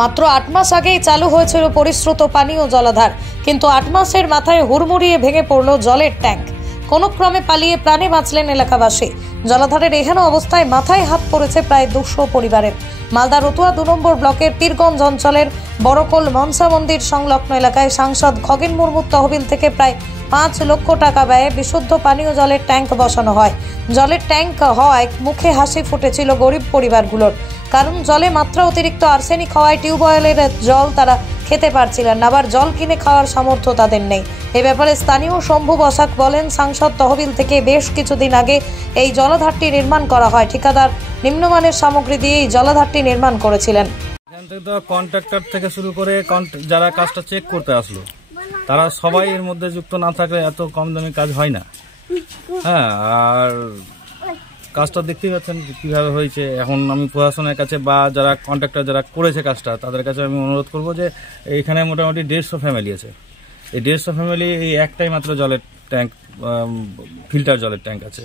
মাত্র 8 মাস আগেই চালু হয়েছিল পরিশ্রুত পানীয় জলাধার, কিন্তু 8 মাসের মাথায় হুড়মুড়িয়ে ভেঙে পড়ল জলের ট্যাঙ্ক। কোনো ক্রমে পালিয়ে প্রাণে বাঁচলেন এলাকাবাসী। জলাধারের এহেন অবস্থায় মাথায় হাত পড়েছে প্রায় 200 পরিবারের। মালদা রতুয়া 2 নম্বর ব্লকের পীরগঞ্জ অঞ্চলের বড়কোল মনসা মন্দির সংলগ্ন এলাকায় সাংসদ খগেন মুর্মুর তহবিল থেকে প্রায় 5 লক্ষ টাকা ব্যয়ে বিশুদ্ধ পানীয় জলের ট্যাঙ্ক বসানো হয়। জলের ট্যাঙ্ক হওয়ায় মুখে হাসি ফুটেছিল গরিব পরিবারগুলোর, কারণ জলে মাত্রা অতিরিক্ত আর্সেনিক হওয়ায় টিউবওয়েলের জল তারা খেতে পারছিলেন না, আবার জল কিনে খাওয়ার সামর্থ্য তাদের নেই। এ ব্যাপারে স্থানীয় শম্ভু বসাক বলেন, সাংসদ তহবিল থেকে বেশ কিছুদিন আগে এই জলাধারটি নির্মাণ করা হয়। ঠিকাদার নিম্নমানের সামগ্রী দিয়ে এই জলাধারটি নির্মাণ করেছিলেন। এখান থেকে তো কন্ট্রাক্টর থেকে শুরু করে যারা কাজটা চেক করতে আসলো তারা সবাই এর মধ্যে যুক্ত না থাকলে এত কম দামে কাজ হয় না। হ্যাঁ, আর কাজটা দেখতেই পাচ্ছেন কীভাবে হয়েছে। এখন আমি প্রশাসনের কাছে বা যারা কন্ট্রাক্টর যারা করেছে কাজটা তাদের কাছে আমি অনুরোধ করব যে এখানে মোটামুটি 150 ফ্যামিলি আছে। এই 150 ফ্যামিলি এই একটাই মাত্র জলের ট্যাঙ্ক, ফিল্টার জলের ট্যাঙ্ক আছে।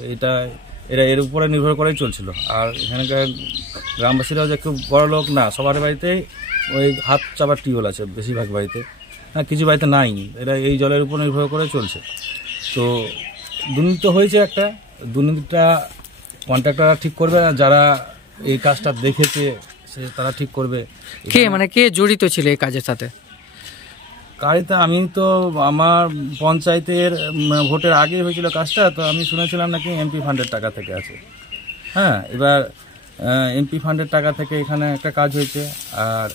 এরা এর উপরে নির্ভর করেই চলছিল। আর এখানকার গ্রামবাসীরাও যে খুব বড় লোক না, সবার বাড়িতেই ওই হাত চাপার টিউবওয়েল আছে বেশিরভাগ বাড়িতে। হ্যাঁ, কিছু বাড়িতে নাই, এরা এই জলের উপর নির্ভর করে চলছে। তো দুর্নীতি হয়েছে একটা, দুর্নীতিটা কন্ট্রাক্টররা ঠিক করবে না, যারা এই কাজটা দেখেছে তারা ঠিক করবে। কে জড়িত ছিল এই কাজের সাথে? কারিতা আমি তো আমার পঞ্চায়েতের ভোটের আগে হয়েছিল কাজটা, তো আমি শুনেছিলাম নাকি এমপি ফান্ডের টাকা থেকে আছে। হ্যাঁ, এবার এমপি ফান্ডের টাকা থেকে এখানে একটা কাজ হয়েছে। আর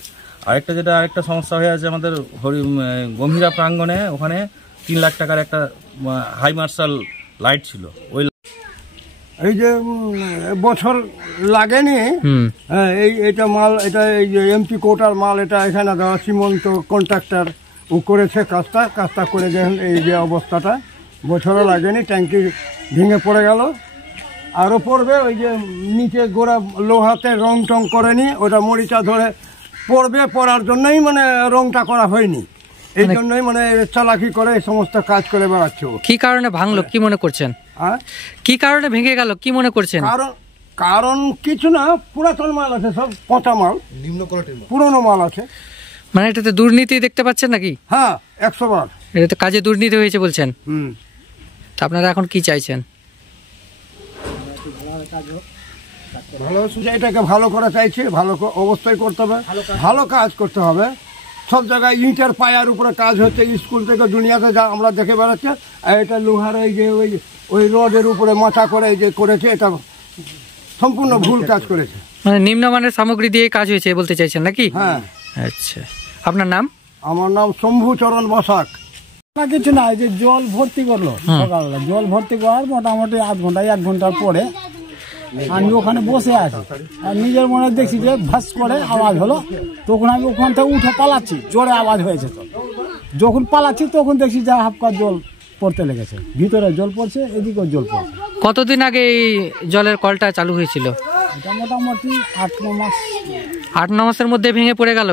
আরেকটা সমস্যা হয়ে আছে আমাদের গম্ভীরা প্রাঙ্গণে, ওখানে 3 লাখ টাকার একটা হাই মার্শাল লাইট ছিল। ওই এই যে বছর লাগেনি, এটা মাল, এটা এই যে এমপি কোটার মাল, এটা এখানে দেওয়া সীমন্ত কন্ট্রাক্টর ও করেছে কাজটা করে দেখেন এই যে অবস্থাটা, বছরও লাগেনি, ট্যাঙ্কি ভেঙে পড়ে গেল। আরও পড়বে, ওই যে নিচে গোড়া লোহাতে রং টং করেনি, ওটা মরিচা ধরে পড়বে, পড়ার জন্যই মানে রংটা করা হয়নি, এই জন্যই মানে চালাকি করে এই সমস্ত কাজ করে বেড়াচ্ছে। কি কারণে ভাঙলো কি মনে করছেন? কি কারণে ভেঙে গেল কি মনে করছেন? কারণ কিছু না, পুরাতন মাল আছে, সব পচা মাল, নিম্ন কোয়ালিটির পুরনো মাল আছে। মানে এটাতে দুর্নীতি দেখতে পাচ্ছেন নাকি? হ্যাঁ, 100 বার এটাতে কাজে দুর্নীতি হয়েছে বলছেন। তা আপনারা এখন কি চাইছেন? ভালো, এটাকে ভালো করে চাইছে, ভালো অবস্থায় করতে হবে, ভালো কাজ করতে হবে। সব জায়গায় ইটের পায়ার উপরে কাজ হচ্ছে, স্কুল থেকে দুনিয়াতে যা আমরা দেখে বেড়াচ্ছে। আর এটা লোহার এই যে ওই রডের উপরে মাথা করে যে করেছে, এটা সম্পূর্ণ ভুল কাজ করেছে। মানে নিম্নমানের সামগ্রী দিয়ে কাজ হয়েছে বলতে চাইছেন নাকি? হ্যাঁ। আচ্ছা, আপনার নাম? আমার নাম শম্ভুচরণ বসাক। না কিছু না, এই যে জল ভর্তি করলো সকালবেলা, জল ভর্তি করার মোটামুটি 1 ঘন্টার পরে আমি ওখানে বসে আছি, আর নিজের মনে দেখছি যে ভাস করে আওয়াজ হলো, তখন আমি ওখান থেকে উঠে পালাচ্ছি, জোরে আওয়াজ হয়েছে। তো যখন পালাচ্ছি তখন দেখছি যে হাফকা জল পড়তে লেগেছে, ভিতরে জল পড়ছে, এদিকেও জল পড়ছে। কতদিন আগে এই জলের কলটা চালু হয়েছিল? এটা মোটামুটি 8-9 মাস। 8-9 মাসের মধ্যে ভেঙে পড়ে গেল?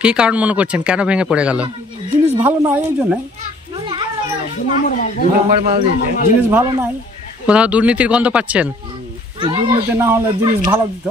কি কারণ মনে করছেন, কেন ভেঙে পড়ে গেল? জিনিস ভালো নয়, এই জন্য জিনিস ভালো নয়। কোথাও দুর্নীতির গন্ধ পাচ্ছেন? দুর্নীতি না হলে জিনিস ভালো দিত।